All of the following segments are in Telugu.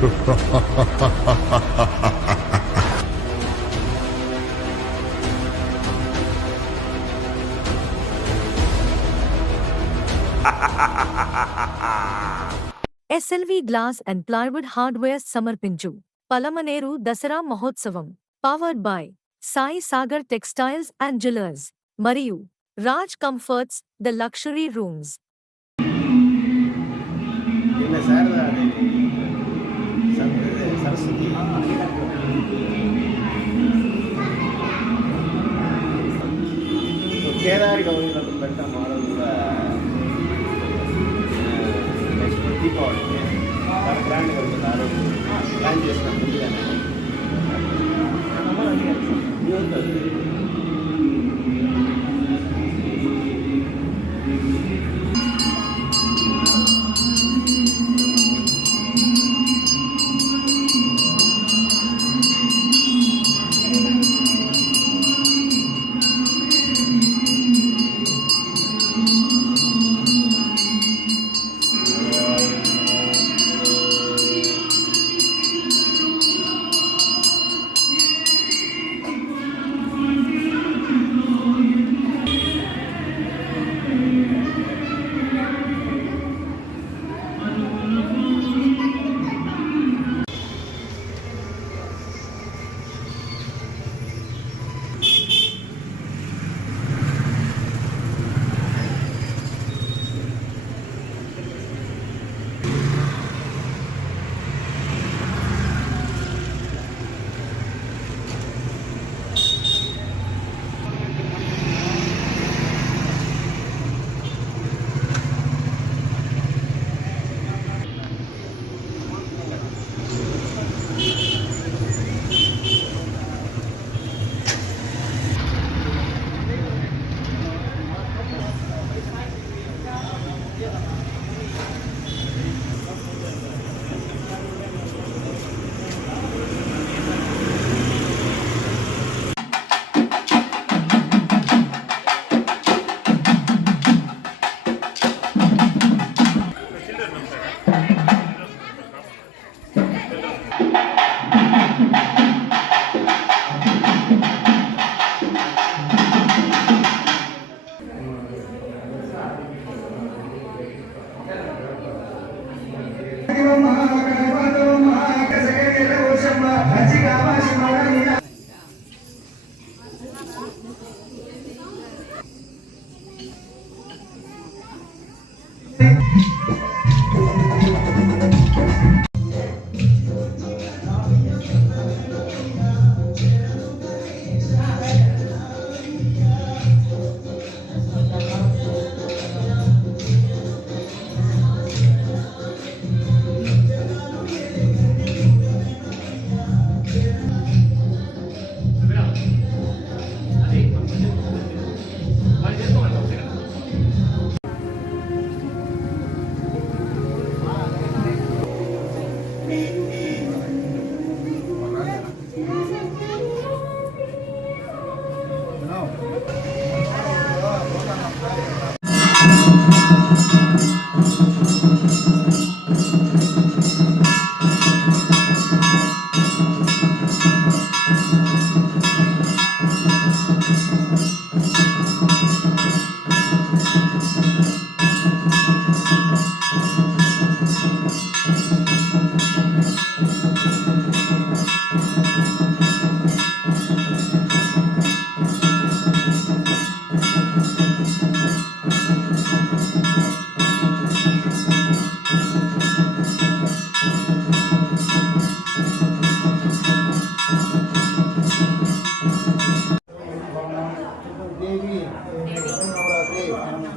SLV glass and plywood hardware సమర్పించు పలమనేరు దసరా మహోత్సవం powered by Sai Sagar textiles and jewellers మరియు Raj comforts the luxury rooms. కేదారిగా పెట్ట మోడల్ కూడా దీపావళికి చాలా గ్రాండ్గా ఉంటుంది. ఆ రోజు ప్లాన్ చేస్తాం ముందుగానే.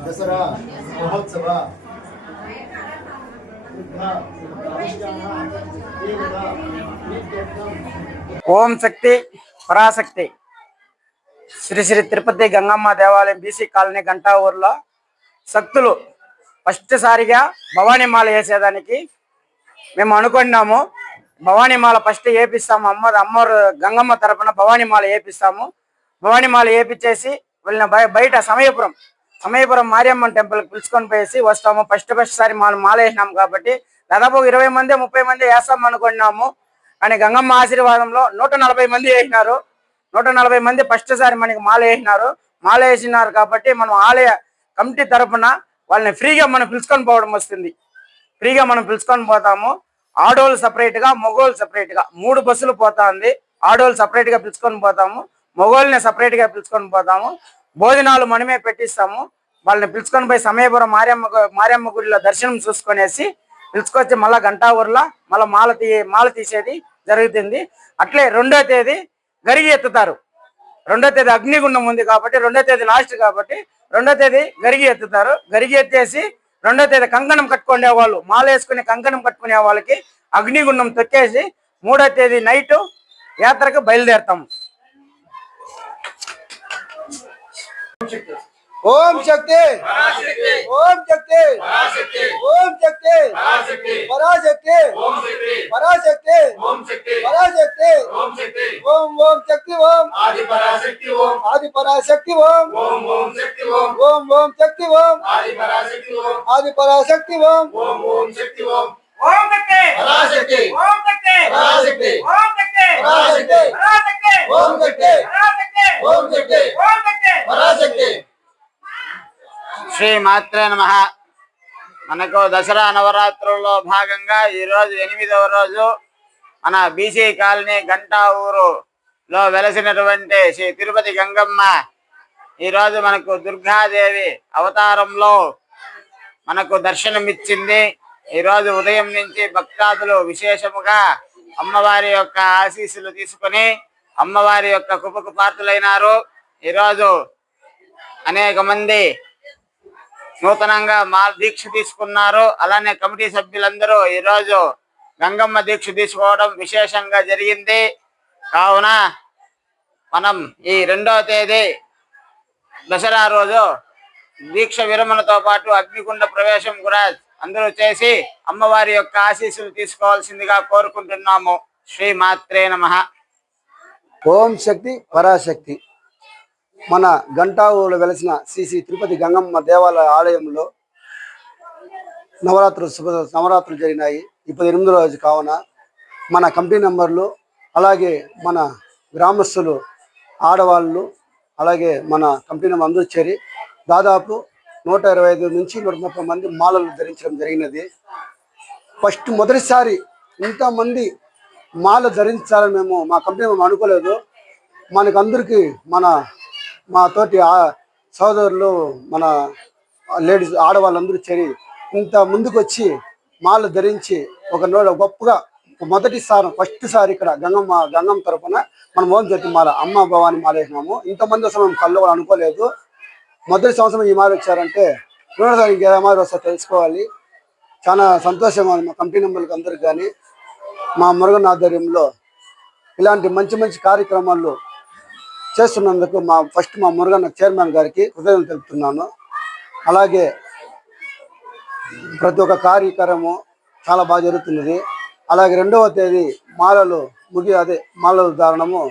దసరా మహోత్సవ ఓం శక్తి పరాశక్తి శ్రీ శ్రీ తిరుపతి గంగమ్మ దేవాలయం బీసీ కాలనీ గంటా ఊర్లో శక్తులు ఫస్ట్ సారిగా భవానీమాల వేసేదానికి మేము అనుకున్నాము. భవానీమాల ఫస్ట్ వేపిస్తాము. అమ్మవారు గంగమ్మ తరపున భవానీమాల వేపిస్తాము. భవానీమాల వేపించేసి వెళ్ళిన బయట సమయపురం మారియమ్మ టెంపుల్కి పిలుచుకొని పోయేసి వస్తాము. ఫస్ట్ సారి మాల వేసినాము కాబట్టి దాదాపు 20 మంది 30 మంది వేస్తాం అనుకున్నాము. కానీ గంగమ్మ ఆశీర్వాదంలో 140 మంది వేసినారు. 140 మంది ఫస్ట్ సారి మనకి మాల వేసినారు కాబట్టి మనం ఆలయ కమిటీ తరఫున వాళ్ళని ఫ్రీగా మనం పిలుచుకొని పోవడం వస్తుంది. ఫ్రీగా మనం పిలుచుకొని పోతాము. ఆడోళ్ళు సపరేట్గా, మగోళ్ళు సపరేట్గా 3 బస్సులు పోతా ఉంది. ఆడోళ్ళు సపరేట్గా పిలుచుకొని పోతాము, మగోళ్ళని సపరేట్గా పిలుచుకొని పోతాము. భోజనాలు మనమే పెట్టిస్తాము. వాళ్ళని పిలుచుకొని పోయి సమయపురం మారియమ్మ గుడిలో దర్శనం చూసుకొనేసి పిలుచుకొచ్చి మళ్ళీ గంటా ఊర్లో మళ్ళీ మాల తీసేది జరుగుతుంది. అట్లే 2వ తేదీ గరిగి ఎత్తుతారు. 2వ తేదీ అగ్నిగుండం ఉంది కాబట్టి 2వ తేదీ లాస్ట్ కాబట్టి 2వ తేదీ గరిగి ఎత్తుతారు. గరిగి ఎత్తేసి 2వ తేదీ కంకణం కట్టుకునే వాళ్ళు, మాల వేసుకుని కంకణం కట్టుకునే వాళ్ళకి అగ్నిగుండం తొక్కేసి 3వ తేదీ నైట్ యాత్రకు బయలుదేరుతాము. ఓం శక్తి ఓం శక్తి ఓం శక్తి పరాశక్తి పరాశక్తి పరాశక్తి ఓం ఓం శక్తి ఓం ఆది పరాశక్తి ఓం ఆది పరాశక్తి ఓం ఓం ఓం శక్తి ఓం ఓం ఓం శక్తి ఓం ఆది పరాశక్తి ఓం ఆది పరాశక్తి ఓం ఓం ఓం శక్తి ఓం ఓం శక్తి పరాశక్తి ఓం శక్తి పరాశక్తి ఓం శక్తి పరాశక్తి ఓం శక్తి ఓం శక్తి ఓం శక్తి పరాశక్తి. శ్రీ మాత్రే నమః. మనకు దసరా నవరాత్రుల్లో భాగంగా ఈరోజు 8వ రోజు మన బీసీ కాలనీ గంటా ఊరులో వెలసినటువంటి శ్రీ తిరుపతి గంగమ్మ ఈరోజు మనకు దుర్గాదేవి అవతారంలో మనకు దర్శనమిచ్చింది. ఈరోజు ఉదయం నుంచి భక్తాదులు విశేషముగా అమ్మవారి యొక్క ఆశీస్సులు తీసుకొని అమ్మవారి యొక్క కృపకు పాత్రులైనారు. ఈరోజు అనేక మంది నూతనంగా మాల దీక్ష తీసుకున్నారు. అలానే కమిటీ సభ్యులందరూ ఈరోజు గంగమ్మ దీక్ష తీసుకోవడం విశేషంగా జరిగింది. కావున మనం ఈ 2వ తేదీ దసరా రోజు దీక్ష విరమణతో పాటు అగ్నిగుండ ప్రవేశం కూడా అందరూ చేసి అమ్మవారి యొక్క ఆశీస్సులు తీసుకోవాల్సిందిగా కోరుకుంటున్నాము. శ్రీ మాత్రే నమః. ఓం శక్తి పరాశక్తి. మన గంటావులో వెలసిన శ్రీ తిరుపతి గంగమ్మ దేవాలయ ఆలయంలో నవరాత్రులు జరిగినాయి. 28వ రోజు కావున మన కమిటీ మెంబర్లు అలాగే మన గ్రామస్తులు ఆడవాళ్ళు అలాగే మన కమిటీ మెంబర్ అందరూ చేరి దాదాపు 125 నుంచి 130 మంది మాలలు ధరించడం జరిగినది. మొదటిసారి ఇంతమంది మాల ధరించాలని మేము మా కమిటీ మెంబర్ అనుకోలేదు. మనకందరికీ మా తోటి సోదరులు మన లేడీస్ ఆడవాళ్ళందరూ చేరి ఇంత ముందుకు వచ్చి మాల ధరించి ఒక గొప్పగా ఫస్ట్ సారి ఇక్కడ గంగమ్మ తరపున మనం ఓం జ్యోతి మాల అమ్మ భవాని మాల వేసినాము. ఇంతమంది అసలు మేము కళ్ళు అనుకోలేదు. మొదటి సంవత్సరం ఈ మాల వచ్చారంటే 2వ ఇంకేదో మాల వస్తారు తెలుసుకోవాలి. చాలా సంతోషంగా మా కమిటీ మెంబర్లకు అందరికి కానీ మా మురుగన్ ఆధ్వర్యంలో ఇలాంటి మంచి మంచి కార్యక్రమాలు చేస్తున్నందుకు మా మురుగన్ చైర్మన్ గారికి కృతజ్ఞతలు తెలుపుతున్నాను. అలాగే ప్రతి ఒక్క కార్యక్రమము చాలా బాగా జరుగుతున్నది. అలాగే 2వ తేదీ మాలలు మాలల ధారణము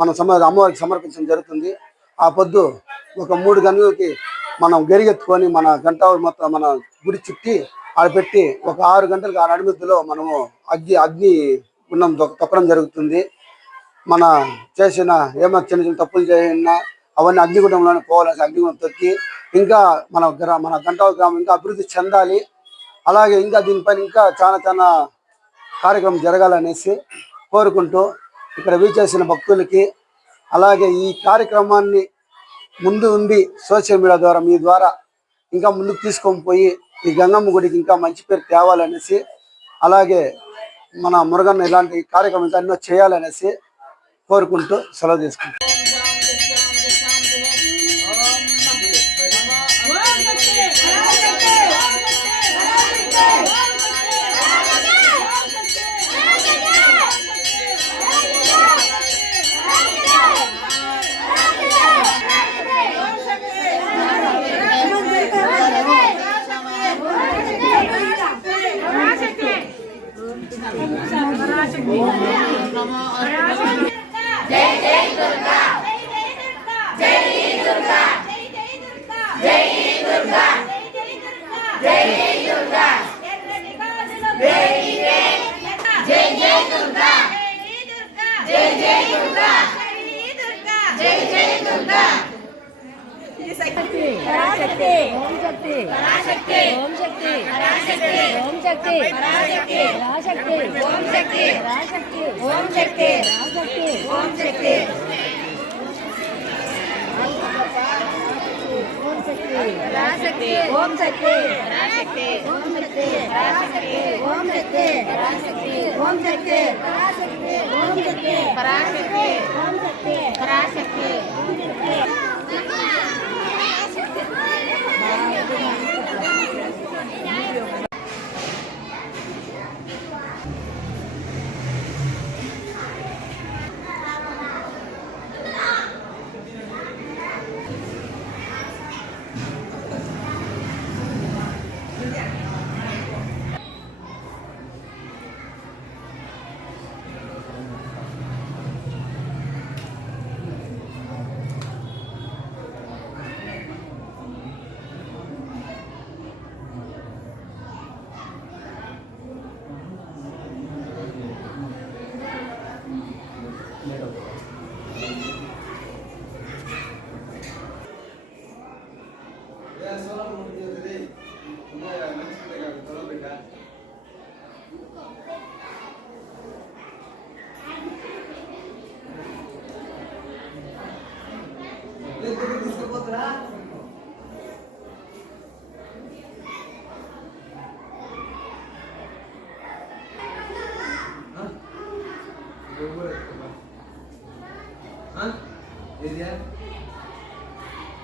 మనం అమ్మవారికి సమర్పించడం జరుగుతుంది. ఆ పొద్దు ఒక 3 గంటలకి మనం గెరిగెత్తుకొని మన గంటావురు మొత్తం మన గుడి చుట్టి ఆడపెట్టి ఒక 6 గంటలకు ఆ నడిమిద్దులో మనము అగ్ని గుండం తొక్కడం జరుగుతుంది. మన చేసిన ఏమైనా చిన్న చిన్న తప్పులు చేసినా అవన్నీ అగ్నిగుండంలోనే పోవాలని అగ్నిగుండం తొక్కి ఇంకా మన గంటావురు గ్రామం ఇంకా అభివృద్ధి చెందాలి. అలాగే ఇంకా దీనిపైన ఇంకా చాలా కార్యక్రమం జరగాలనేసి కోరుకుంటూ ఇక్కడ వీచేసిన భక్తులకి అలాగే ఈ కార్యక్రమాన్ని ముందు ఉండి సోషల్ మీడియా ద్వారా మీ ద్వారా ఇంకా ముందుకు తీసుకొని పోయి ఈ గంగమ్మ గుడికి ఇంకా మంచి పేరు తేవాలనేసి అలాగే మన మురుగన్న ఇలాంటి కార్యక్రమం ఇంకా ఎన్నో చేయాలనేసి కోరుకుంటూ సెలవు తీసుకుంటాం. జై దుర్గా पराशक्ति ओम शक्ति पराशक्ति ओम शक्ति पराशक्ति ओम शक्ति पराशक्ति पराशक्ति ओम शक्ति पराशक्ति ओम शक्ति पराशक्ति ओम शक्ति पराशक्ति ओम शक्ति पराशक्ति ओम शक्ति पराशक्ति ओम शक्ति पराशक्ति ओम शक्ति पराशक्ति ओम शक्ति पराशक्ति ओम शक्ति पराशक्ति ओम शक्ति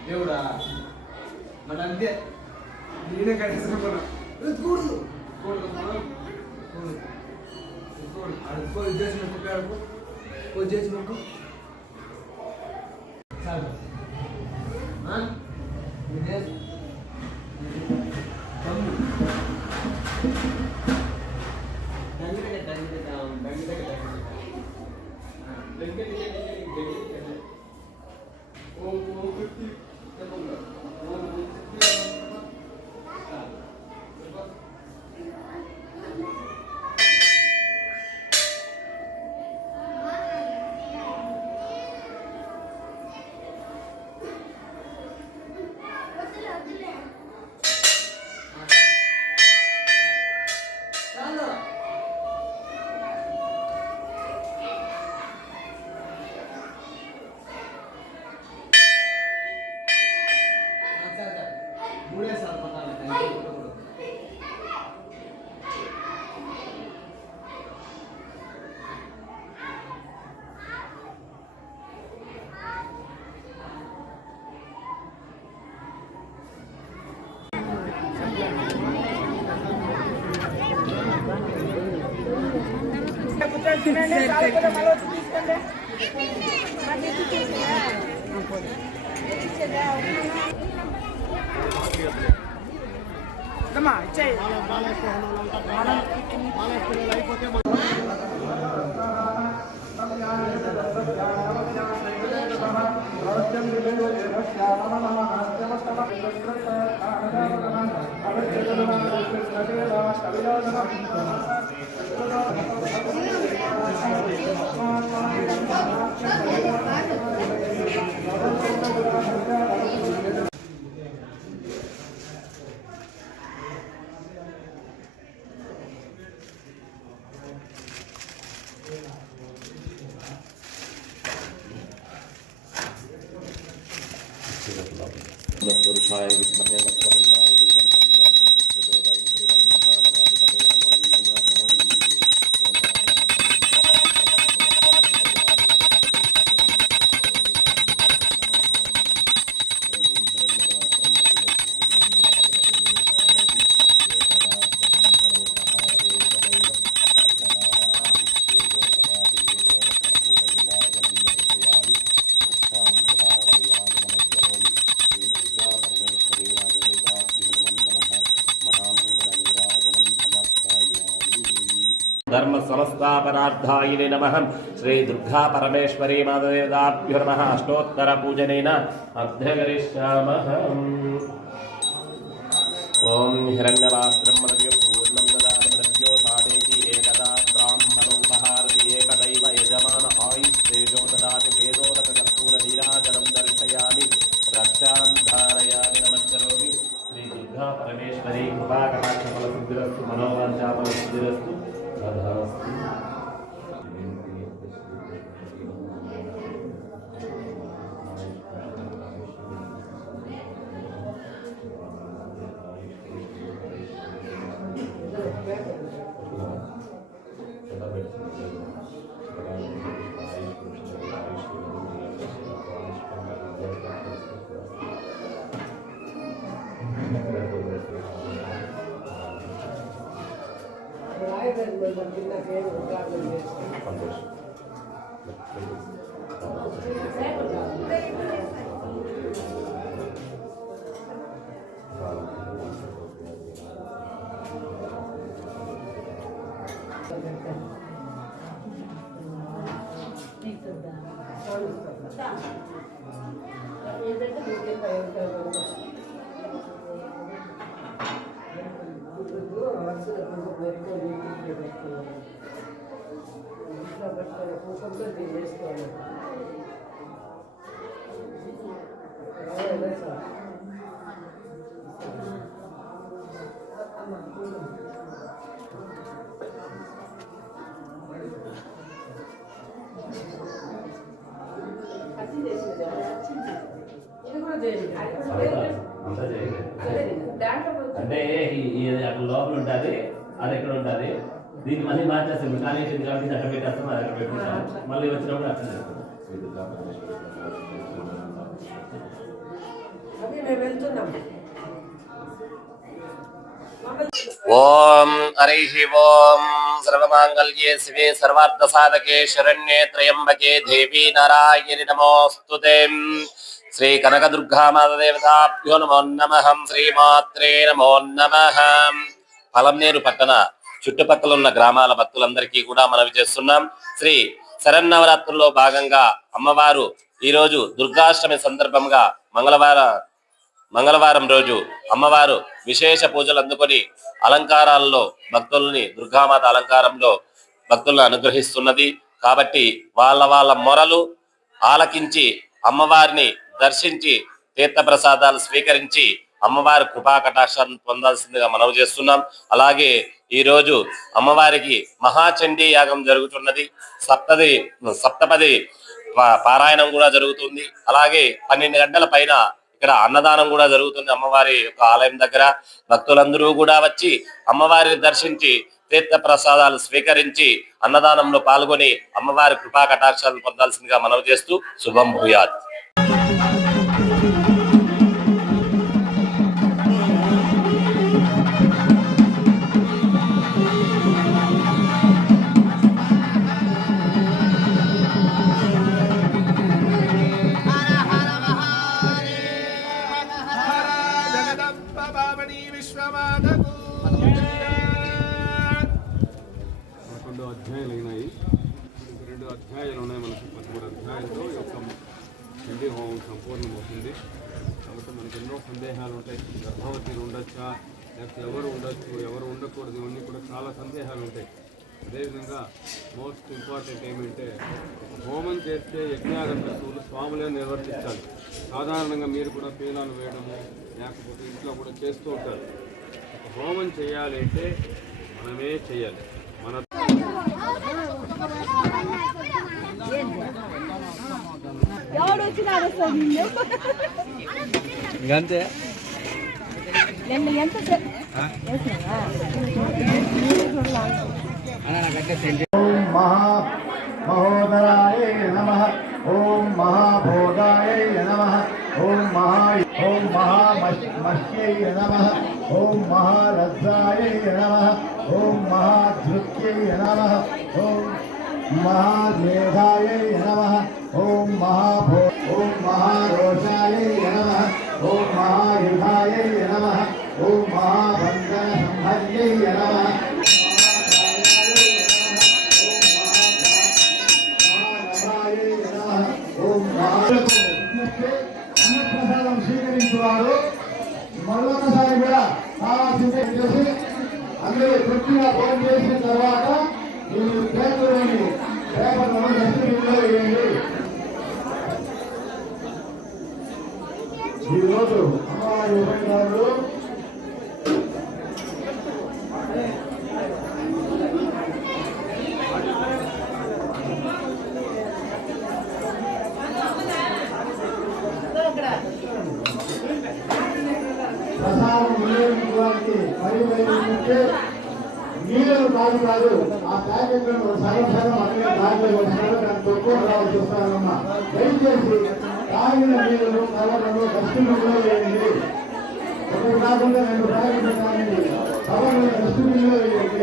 దేవుడా మన అంతే నేనే కట్టేసుకున్నా కూడదు ఆడుకో చేసి మొక్కు ఆడుకో చేసి మొక్కు చాలు पुरुषाय विद्महे वक्रतुण्डाय धीमहि तन्नो दन्तिः प्रचोदयात् श्रीमन्महागणाधिपतये नमो धर्म समस्तापनार्थायिने नमः। श्री दुर्गा परमेश्वरी मातादेवताभ्यो नमः। अष्टोत्तर पूजनेन अध्यगरिष्यामः। ओम हिरण्यवास्त्रं मदव्यो पूर्णं ददाति मदव्यो సిద్ధిరస్తు మనోవాంఛాఫల సిద్ధిరస్తు తథాస్తు. అంతా చేయండి. అంటే అక్కడ లోపల ఉంటుంది, అది ఎక్కడ ఉంటుంది, దీన్ని మళ్ళీ మార్చేస్తాం. ఖాళీ అయిపోయింది కాబట్టి అక్కడ పెట్టేస్తాం, అది అక్కడ పెట్టుకుంటాం. మళ్ళీ వచ్చినప్పుడు అక్కడ చేస్తాం. ఓం హరి ఓం సర్వమాంగళ్యే శివే సర్వార్థ సాధకే శరణ్యే త్రయంబకే దేవీ నారాయణి నమోస్తుతే. శ్రీ కనకదుర్గా మాతదేవతాభ్యో నమో నమః. శ్రీమాత్రే నమో నమః. పలమనేరు పట్టణ చుట్టుపక్కల ఉన్న గ్రామాల భక్తులందరికీ కూడా మనవి చేస్తున్నాం. శ్రీ శరన్నవరాత్రుల్లో భాగంగా అమ్మవారు ఈరోజు దుర్గాష్టమి సందర్భంగా మంగళవారం రోజు అమ్మవారు విశేష పూజలు అందుకొని అలంకారాల్లో భక్తుల్ని దుర్గామాత అలంకారంలో భక్తులను అనుగ్రహిస్తున్నది. కాబట్టి వాళ్ళ మొరలు ఆలకించి అమ్మవారిని దర్శించి తీర్థప్రసాదాలు స్వీకరించి అమ్మవారి కృపా కటాక్షాన్ని పొందాల్సిందిగా మనవి చేస్తున్నాం. అలాగే ఈ రోజు అమ్మవారికి మహాచండీ యాగం జరుగుతున్నది. సప్తపది పారాయణం కూడా జరుగుతుంది. అలాగే 12 గంటల పైన ఇక్కడ అన్నదానం కూడా జరుగుతుంది అమ్మవారి యొక్క ఆలయం దగ్గర. భక్తులందరూ కూడా వచ్చి అమ్మవారిని దర్శించి తీర్థ ప్రసాదాలు స్వీకరించి అన్నదానంలో పాల్గొని అమ్మవారి కృపా కటాక్షాలను పొందాల్సిందిగా మనవి చేస్తూ శుభం భూయాత్. అధ్యాయాలు ఉన్నాయి. మనకు 13 అధ్యాయాలతో ఈ యొక్క చండీ హోమం సంపూర్ణమవుతుంది. కాబట్టి మనకు ఎన్నో సందేహాలు ఉంటాయి. గర్భవతిని ఉండొచ్చా, లేకపోతే ఎవరు ఉండొచ్చు, ఎవరు ఉండకూడదు, ఇవన్నీ కూడా చాలా సందేహాలు ఉంటాయి. అదేవిధంగా మోస్ట్ ఇంపార్టెంట్ ఏమంటే హోమం చేస్తే యజ్ఞాగంతులు స్వాములే నిర్వర్తించాలి. సాధారణంగా మీరు కూడా పీలాలు వేయడము లేకపోతే ఇంట్లో కూడా చేస్తూ ఉంటారు. హోమం చేయాలి అంటే మనమే చేయాలి. మన అంతే ఓం మహోదరాయ నమః. ఓం మహాభోగాయ నమః. ఓం మహామశ్యై నమః. ఓం మహారథాయ నమః. ఓం మహాధృత్యై నమః. ఓం మహామేధాయ నమః. ఓం మహారోషాయ నమః. ఓం మహాయుధాయ నమః. ఓం మహాబంధన సంహర్యై నమః. అన్నప్రసాదం స్వీకరించేవారు మరొకసారి కూడా కావాల్సిందే చేసి అందరూ తృప్తిగా భోజనం చేసిన తర్వాత ఈ పేపర్లోని పేపర్లను డస్ట్బిన్లో వేయండి. ఈరోజు అమ్మవారి ఉభయదారులు ప్రసాదం వినియోగించడానికి పరిగణించే నీళ్ళను తాగుతారు. ఆ ప్యాకెట్లను సగం సగం అక్కడే తాగే వస్తున్నారు. దాన్ని తక్కువ రావాల్సి చూస్తారమ్మా. దయచేసి తాగిన నీళ్ళను కవర్లను డస్ట్బిన్లో వేయండి. ఒకటి కాకుండా 2 ప్యాకెట్లు కానీ కవర్లను డస్ట్బిన్లో వేయండి.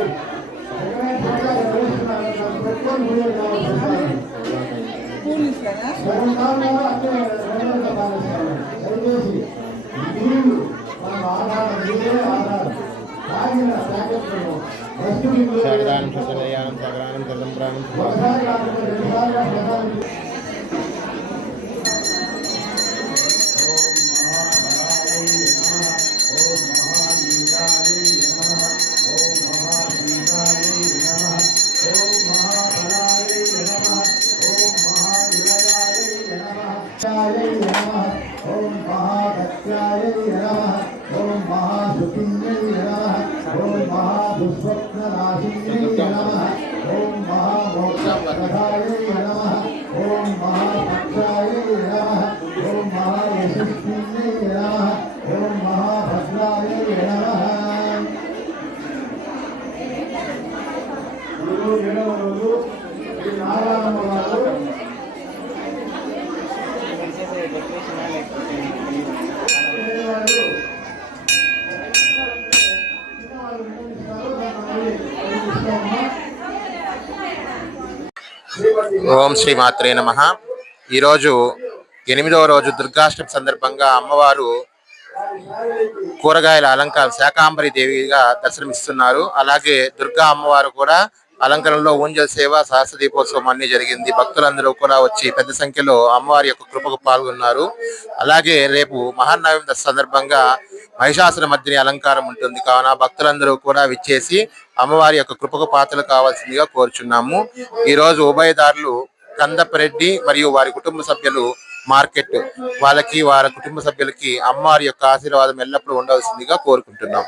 ఎక్కడైనా చోట్ల వేస్తున్నారు, దాన్ని పెట్టుకొని నీళ్ళు కావాల్సి వస్తారు. సగం కాకుండా అక్కడే రెండోగా పాలిస్తారు. దయచేసి నీళ్ళు మన ఆధారం, నీళ్ళే ఆధారం. తాగిన ప్యాకెట్లను సగరానం సగరయానం సగరానం సగంప్రాణం ఓం మహాగత్యాయ నమః. ఓం మహాసుఖిన్యై నమః. ఓం మహాదుస్వప్ననాశిన్యై నమః. ఓం మహామోక్షప్రదాయ నమః. ఓం మహాపక్షాయ నమః. ఓం మహాయశస్విన్యై నమః. ఓం మహాభద్రాయ నమః. ఈరోజు 7వ రోజు శ్రీ నారాయణ వారు ఓం శ్రీ మాత్రే నమః. ఈరోజు 8వ రోజు దుర్గాష్టమి సందర్భంగా అమ్మవారు కూరగాయల అలంకారం శాకాంబరి దేవిగా దర్శనమిస్తున్నారు. అలాగే దుర్గా అమ్మవారు కూడా అలంకరణలో ఊంజల్ సేవ, సహస్ర దీపోత్సవం అన్ని జరిగింది. భక్తులందరూ కూడా వచ్చి పెద్ద సంఖ్యలో అమ్మవారి యొక్క కృపకు పాల్గొన్నారు. అలాగే రేపు మహానవమి సందర్భంగా మహిషాసుర మర్దిని అలంకారం ఉంటుంది. కావున భక్తులందరూ కూడా విచ్చేసి అమ్మవారి యొక్క కృపకు పాత్రలు కావాల్సిందిగా కోరుచున్నాము. ఈ రోజు ఉభయదారులు కందపరెడ్డి మరియు వారి కుటుంబ సభ్యులు మార్కెట్ వాళ్ళకి వారి కుటుంబ సభ్యులకి అమ్మవారి యొక్క ఆశీర్వాదం ఎల్లప్పుడూ ఉండవలసిందిగా కోరుకుంటున్నాం.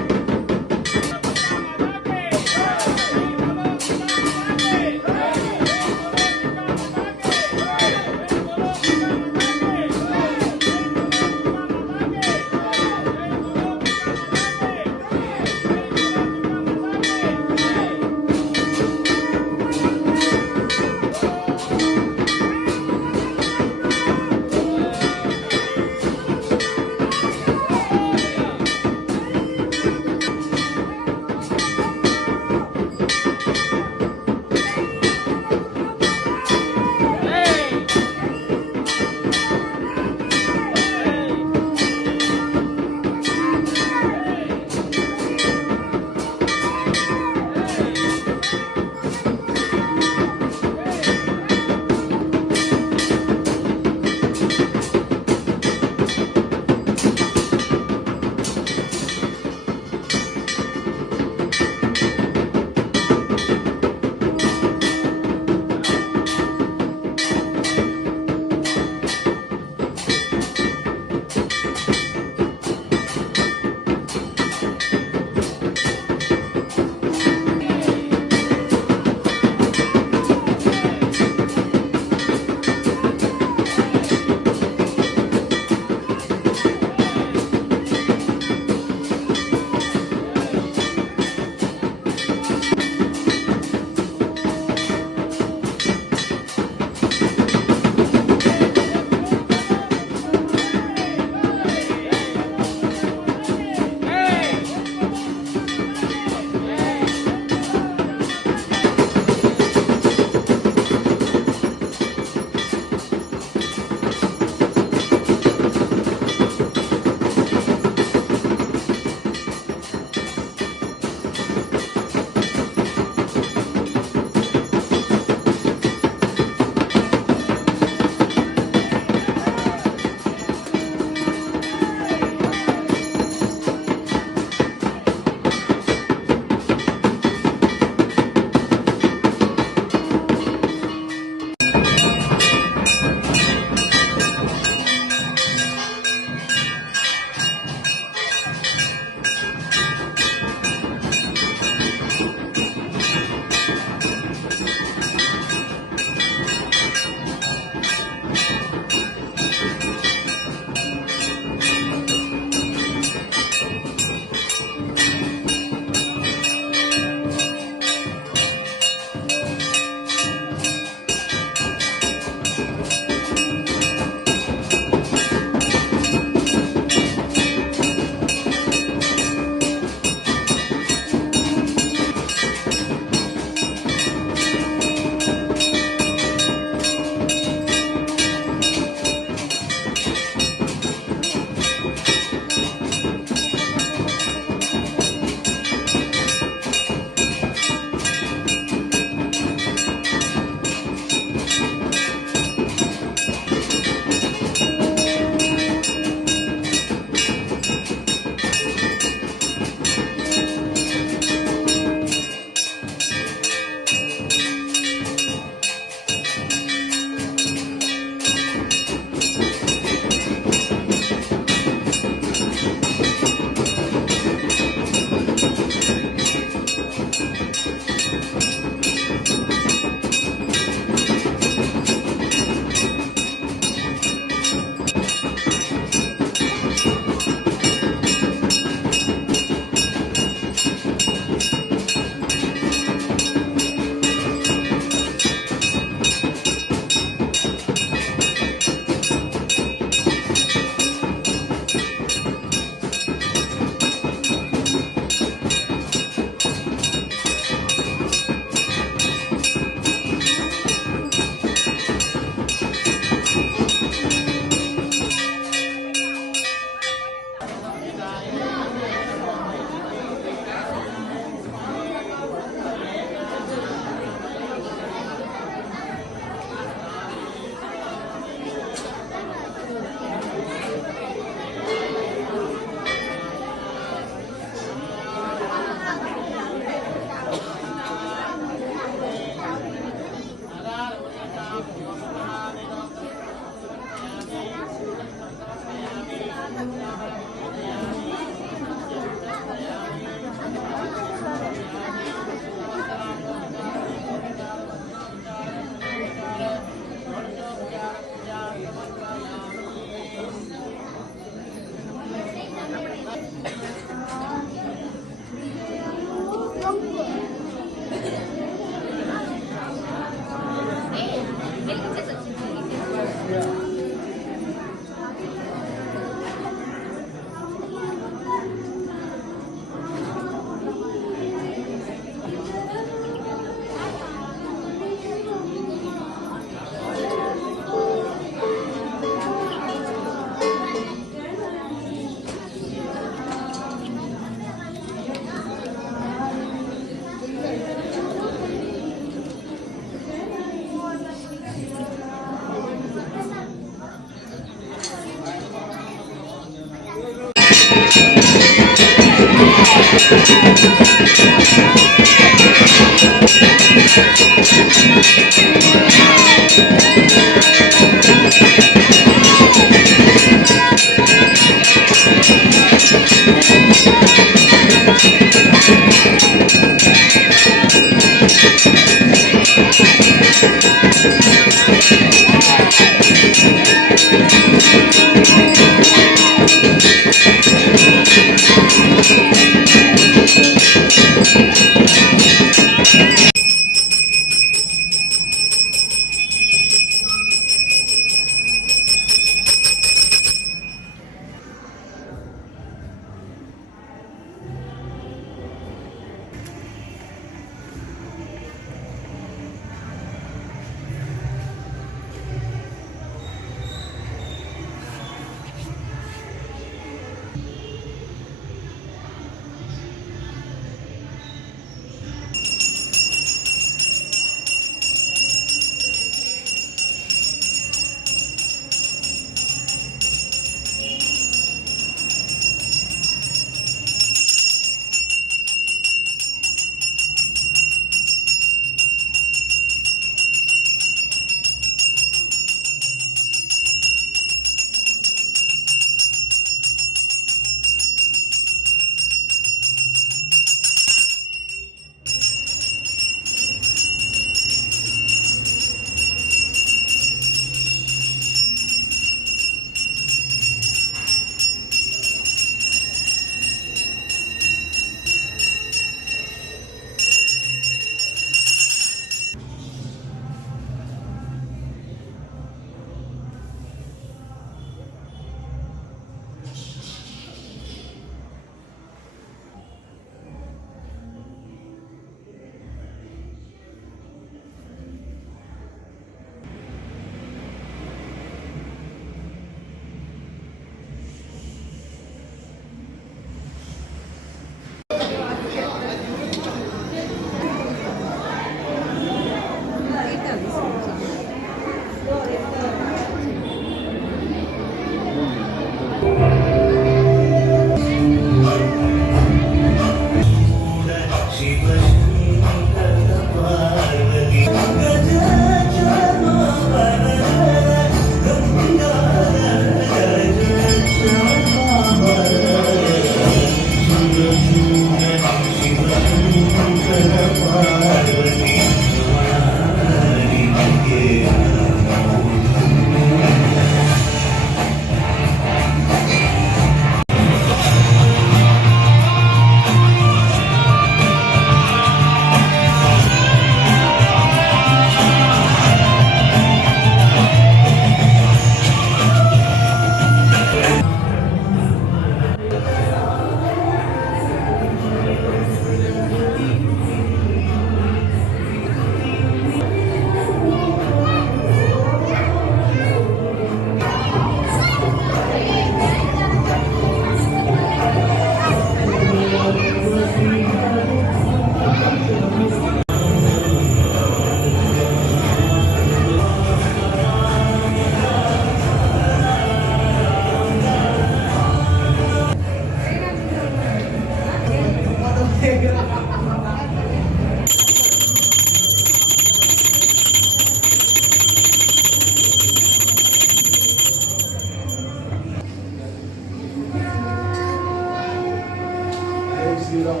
శ్రీరామ